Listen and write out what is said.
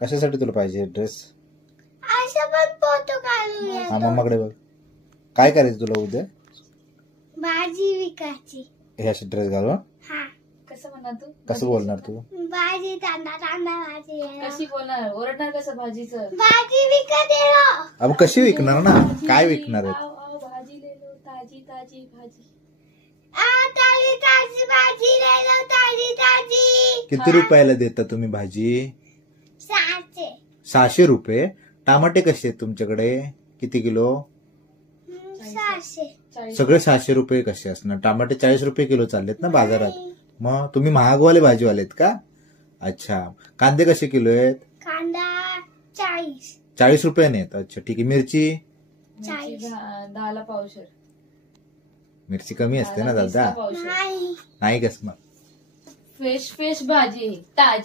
कशासाठी तुला पाहिजे ड्रेस? असं पण फोटो काढूया. हा मम्माकडे बघ. काय करायचं तुला उद्या? भाजी विकायची. हे असे ड्रेस घालून? हा. कसं म्हणणार तू? कसं बोलणार तू? भाजी तांदा तांदा भाजी कशी बोलणार? ओरडणार कसं भाजीचं? भाजी विकत येलो. अब कशी विकणार ना? काय विकणार आहे? भाजी ले लो, ताजी ताजी भाजी. ताजी ताजी भाजी ले लो, ताजी ताजी. किती रुपयाला देता तुम्ही भाजी? 600. 600 रुपये. टमाटे कसे आहेत तुमच्याकडे? किती किलो? 600. सगळे 600 रुपये कसे असणार? टमाटे 40 रुपये किलो चाललेत ना बाजारात. मग तुम्ही महागवाले भाजीवाले आहेत का? अच्छा. कांदे कसे किलो आहेत? कांदा 40. 40 रुपयाने आहेत. अच्छा ठीक आहे. मिरची? 40. 10ला पावशेर. मिरची कमी असते ना दादा? नाही. नाही कस मग? फ्रेश फ्रेश भाजी ताजी.